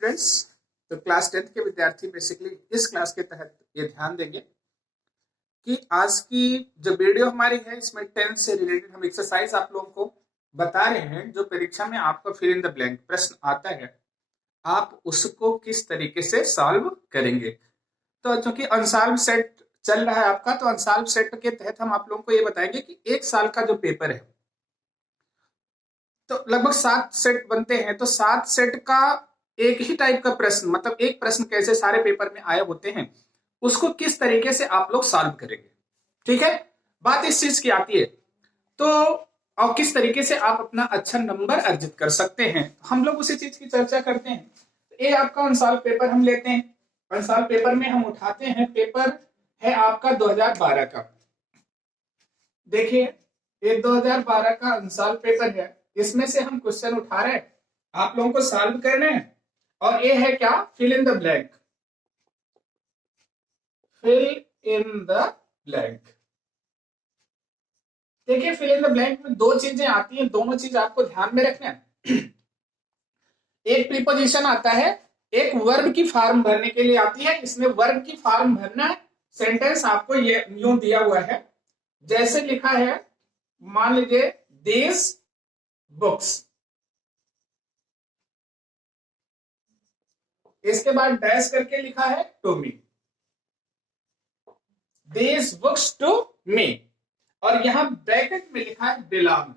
Friends, तो class 10th के विद्यार्थी बेसिकली इस क्लास के तहत ये ध्यान देंगे कि आज की जो वीडियो हमारी है इसमें 10th से रिलेटेड हम एक्सरसाइज आप लोगों को बता रहे हैं। जो परीक्षा में आपका फिल इन द ब्लैंक प्रश्न आता है, आप उसको किस तरीके से सॉल्व करेंगे। तो चूंकि अनसॉल्व सेट चल रहा है आपका, तो अनसॉल्व सेट के तहत हम आप लोगों को ये बताएंगे कि एक साल का जो पेपर है तो लगभग 7 सेट बनते हैं। तो 7 सेट का एक ही टाइप का प्रश्न, मतलब एक प्रश्न कैसे सारे पेपर में आए होते हैं, उसको किस तरीके से आप लोग सॉल्व करेंगे। ठीक है, बात इस चीज की आती है तो और किस तरीके से आप अपना अच्छा नंबर अर्जित कर सकते हैं, हम लोग उसी चीज की चर्चा करते हैं। ये आपका अनसॉल्व पेपर हम लेते हैं। अनसॉल्व पेपर में हम उठाते हैं, पेपर है आपका 2012 का। देखिए, ये 2012 का अनसॉल्व पेपर है, इसमें से हम क्वेश्चन उठा रहे हैं, आप लोगों को सॉल्व करना है। और ये है क्या, fill in the blank. Fill in the blank. देखिए, फिल इन द ब्लैंक में दो चीजें आती हैं, दोनों चीज आपको ध्यान में रखना है। एक प्रीपोजिशन आता है, एक वर्ब की फॉर्म भरने के लिए आती है। इसमें वर्ब की फॉर्म भरना है। सेंटेंस आपको ये यूं दिया हुआ है, जैसे लिखा है, मान लीजिए दिस बुक्स, इसके बाद डैश करके लिखा है to me, this books to me, और यहां ब्रैकेट में लिखा है बिलोंग।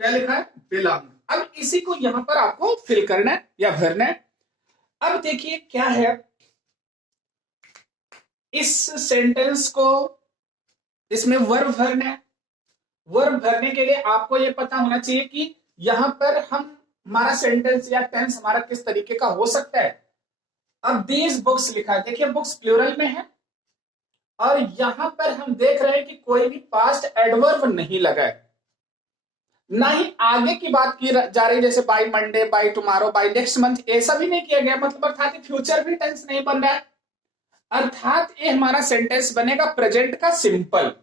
क्या लिखा है, बिलोंग। अब इसी को यहां पर आपको फिल करना है या भरना है। अब देखिए क्या है, इस सेंटेंस को, इसमें वर्ब भरना है। वर्ब भरने के लिए आपको यह पता होना चाहिए कि यहां पर हम हमारा सेंटेंस या टेंस हमारा किस तरीके का हो सकता है। अब दीज बुक्स लिखा है, देखिए बुक्स प्लूरल में है, और यहां पर हम देख रहे हैं कि कोई भी पास्ट एडवर्ब नहीं लगा है, ना ही आगे की बात की जा रही, जैसे by Monday, by tomorrow, by next month, ऐसा भी नहीं किया गया। मतलब अर्थात फ्यूचर भी टेंस नहीं बन रहा है, अर्थात ये हमारा सेंटेंस बनेगा प्रेजेंट का सिंपल।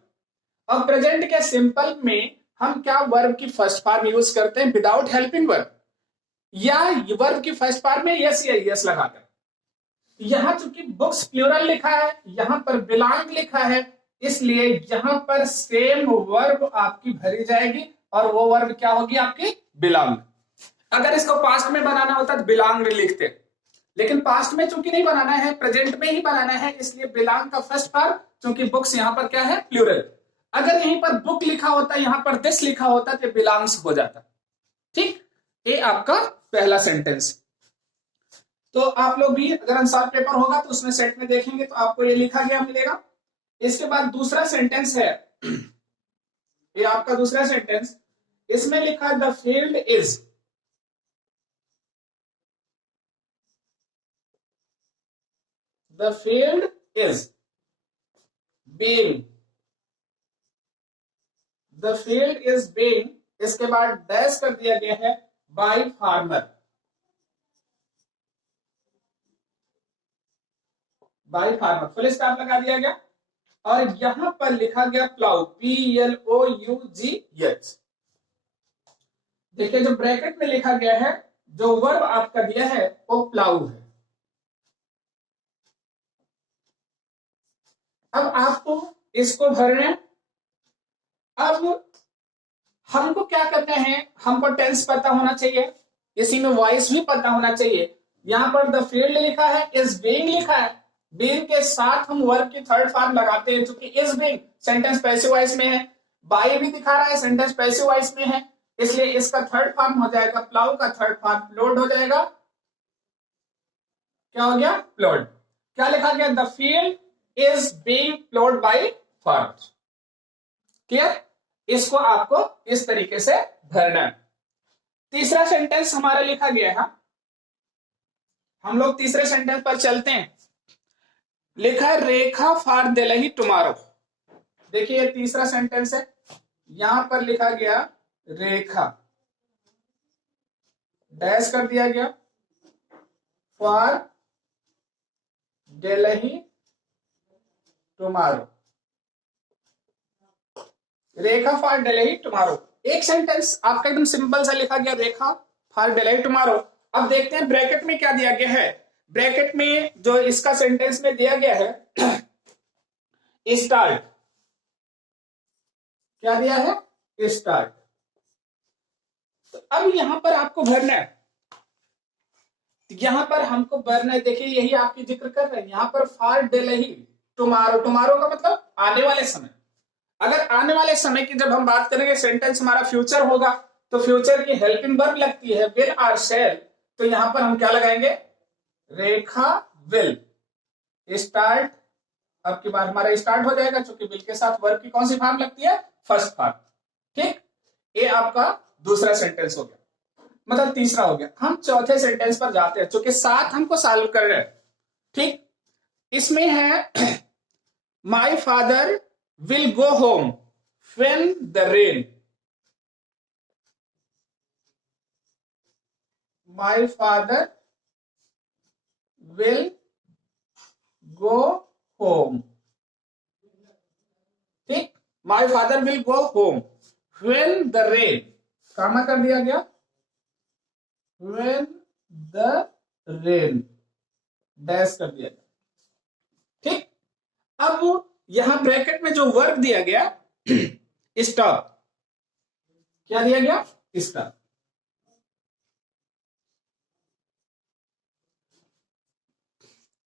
अब प्रेजेंट के सिंपल में हम क्या वर्ब की फर्स्ट फॉर्म यूज करते हैं, विदाउट हेल्पिंग वर्ब, या वर्ब की फर्स्ट फॉर्म में यस या यस लगाकर। यहां चूंकि बुक्स प्लूरल लिखा है, यहां पर बिलोंग लिखा है, इसलिए यहां पर सेम वर्ब आपकी भरी जाएगी, और वो वर्ब क्या होगी आपकी, बिलोंग। अगर इसको पास्ट में बनाना होता तो बिलोंग लिखते, लेकिन पास्ट में चूंकि नहीं बनाना है, प्रेजेंट में ही बनाना है, इसलिए बिलोंग का फर्स्ट फॉर्म, चूंकि बुक्स यहां पर क्या है, प्लूरल। अगर यहीं पर बुक लिखा होता, यहां पर दिस लिखा होता तो बिलोंग्स हो जाता। ठीक, ये आपका पहला सेंटेंस। तो आप लोग भी अगर अनसॉल्व पेपर होगा तो उसमें सेट में देखेंगे तो आपको ये लिखा गया मिलेगा। इसके बाद दूसरा सेंटेंस है, ये आपका दूसरा सेंटेंस, इसमें लिखा है the field is, the field is being, the field is being, इसके बाद डैश कर दिया गया है by farmer, by farmer, full stop लगा दिया गया, और यहां पर लिखा गया प्लाउ, PLOUGH। देखिए, जो ब्रैकेट में लिखा गया है, जो वर्ब आपका दिया है वो प्लाउ है। अब आपको इसको भरना है। अब हमको क्या करना है, हमको टेंस पता होना चाहिए, इसी में वॉइस भी पता होना चाहिए। यहां पर द फील्ड लिखा है, इज बीइंग लिखा है, बीइंग के साथ हम वर्ब की थर्ड फॉर्म लगाते हैं, क्योंकि is being sentence passive voice में है, बाय भी दिखा रहा है सेंटेंस पैसिव वॉइस में है, इसलिए इसका थर्ड फॉर्म हो जाएगा प्लाउ, का थर्ड फॉर्म प्लोड हो जाएगा। क्या हो गया, प्लोड। क्या लिखा गया, the field is being प्लोड by farmer. Clear, इसको आपको इस तरीके से भरना है। तीसरा सेंटेंस हमारा लिखा गया है, हम लोग तीसरे सेंटेंस पर चलते हैं। लिखा है रेखा फॉर दिल्ली टुमारो। देखिए, ये तीसरा सेंटेंस है, यहां पर लिखा गया रेखा, डैश कर दिया गया for Delhi tomorrow, Rekha for Delhi tomorrow. एक सेंटेंस आपका एकदम सिंपल सा लिखा गया, रेखा फॉर डेली टुमारो। अब देखते हैं ब्रैकेट में क्या दिया गया है। ब्रैकेट में जो इसका सेंटेंस में दिया गया है स्टार्ट, क्या दिया है, स्टार्ट। तो अब यहां पर आपको भरना है, यहां पर हमको भरना है। देखिए यही आपकी जिक्र कर रहे हैं यहां पर, फॉर डेली टुमारो। टुमारो का मतलब आने वाले समय। अगर आने वाले समय की जब हम बात करेंगे, सेंटेंस हमारा फ्यूचर होगा, तो फ्यूचर की हेल्पिंग वर्ब लगती है विल और शैल। तो यहां पर हम क्या लगाएंगे, रेखा विल स्टार्ट। अब की बार हमारा स्टार्ट हो जाएगा, क्योंकि विल के साथ वर्ब की कौन सी फॉर्म लगती है, फर्स्ट फॉर्म। ठीक, ये आपका दूसरा सेंटेंस हो गया, मतलब तीसरा हो गया। हम चौथे सेंटेंस पर जाते हैं, चूंकि 7 हमको सॉल्व कर रहे हैं। ठीक, इसमें है my father will go home when the rain. My father will go home. ठीक, my father will go home when the rain, comma कर दिया गया, व्हेन द रेन डैश कर दिया गया। ठीक, अब यहां ब्रैकेट में जो वर्ब दिया गया स्टॉप, क्या दिया गया, स्टॉप।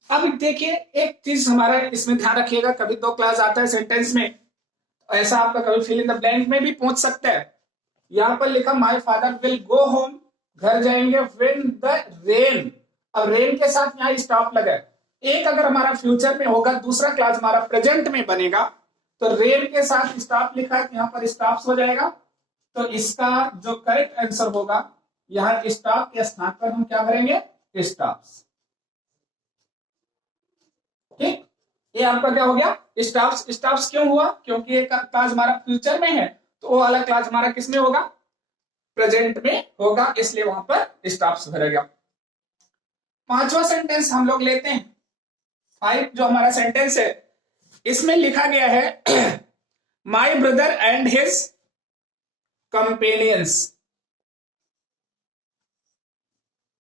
अब देखिए एक चीज हमारा इसमें ध्यान रखिएगा, कभी 2 क्लास आता है सेंटेंस में, ऐसा आपका कभी फिल इन द ब्लैंक में भी पूछ सकता है। यहां पर लिखा माई फादर विल गो होम, घर जाएंगे, व्हेन द रेन। अब रेन के साथ यहां स्टॉप लगा है। एक अगर हमारा फ्यूचर में होगा, दूसरा क्लास हमारा प्रेजेंट में बनेगा, तो रेन के साथ स्टॉप लिखा है, यहां पर स्टॉप्स हो जाएगा। तो इसका जो करेक्ट आंसर होगा, यहां स्टॉप के स्थान पर हम क्या भरेंगे, स्टॉप्स। ठीक, ये आपका क्या हो गया, स्टॉप्स। स्टॉप्स क्यों हुआ, क्योंकि एक क्लास हमारा फ्यूचर में है, तो वो वाला क्लास हमारा किस में होगा, प्रेजेंट में होगा, इसलिए वहां पर स्टॉप्स भरेगा। पांचवा सेंटेंस हम लोग लेते हैं। 5 जो हमारा सेंटेंस है, इसमें लिखा गया है my brother and his companions.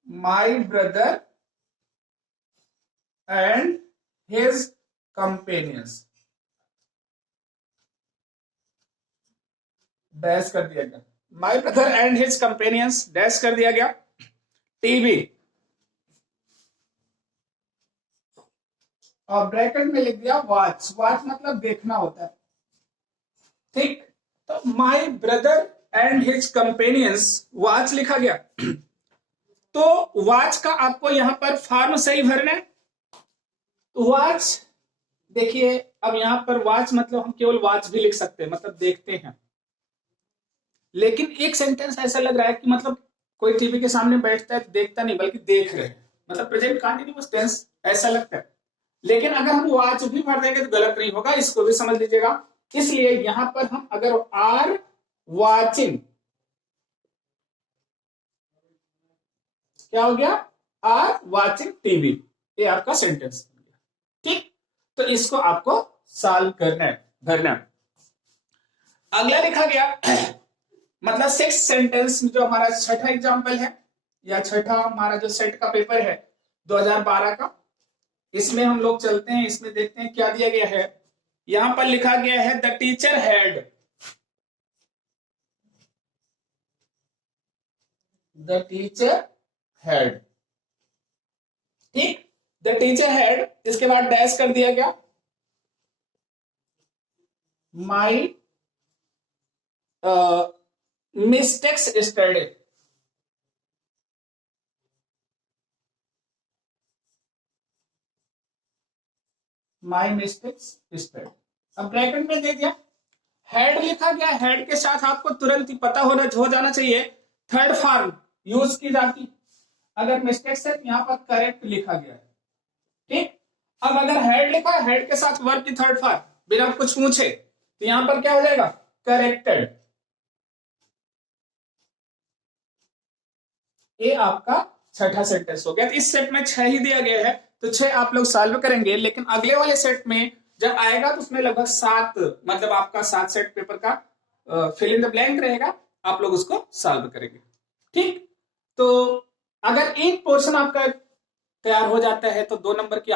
My brother and his companions, dash कर दिया गया। My brother and his companions dash कर दिया गया। टीवी, और ब्रैकेट में लिख दिया वॉच। वॉच मतलब देखना होता है। ठीक, तो my brother and his companions watch लिखा गया। तो वॉच का आपको यहां पर फॉर्म सही भरना है। तो वॉच, देखिए अब यहां पर वॉच मतलब हम केवल वॉच भी लिख सकते हैं, मतलब देखते हैं। लेकिन एक सेंटेंस ऐसा लग रहा है कि मतलब कोई टीवी के सामने बैठता है तो देखता नहीं, बल्कि देख रहे हैं, मतलब प्रेजेंट कंटिन्यूअस टेंस ऐसा लगता है। लेकिन अगर हम वॉच भी भर देंगे तो गलत नहीं होगा, इसको भी समझ लीजिएगा। इसलिए यहां पर हम अगर आर वॉचिंग, क्या हो गया, आर वॉचिंग टीवी, ये आपका सेंटेंस। ठीक, तो इसको आपको सॉल्व करना है, भरना है। अगला लिखा गया मतलब 6 सेंटेंस जो हमारा छठा एग्जाम्पल है, या छठा हमारा जो सेट का पेपर है 2012 का, इसमें हम लोग चलते हैं। इसमें देखते हैं क्या दिया गया है। यहां पर लिखा गया है the teacher had, the teacher had. ठीक, द टीचर हैड, इसके बाद डैश कर दिया गया, my mistakes study. My mistakes study. अब ब्रैकेट में दे दिया, हेड लिखा गया, हेड के साथ आपको तुरंत ही पता हो जाना चाहिए थर्ड फॉर्म यूज की जाती। अगर मिस्टेक्स है यहां पर करेक्ट लिखा गया है। ठीक, अब अगर हेड लिखा है, हेड के साथ वर्ब की थर्ड फॉर्म बिना कुछ पूछे, तो यहां पर क्या हो जाएगा, करेक्टेड। ये आपका छठा सेंटेंस हो गया। तो इस सेट में 6 ही दिया गया है, तो 6 आप लोग सॉल्व करेंगे। लेकिन अगले वाले सेट में जब आएगा तो उसमें लगभग 7, मतलब आपका 7 सेट पेपर का फिल इन द ब्लैंक रहेगा। आप लोग उसको सॉल्व करेंगे। ठीक, तो अगर एक पोर्शन आपका तैयार हो जाता है तो 2 नंबर की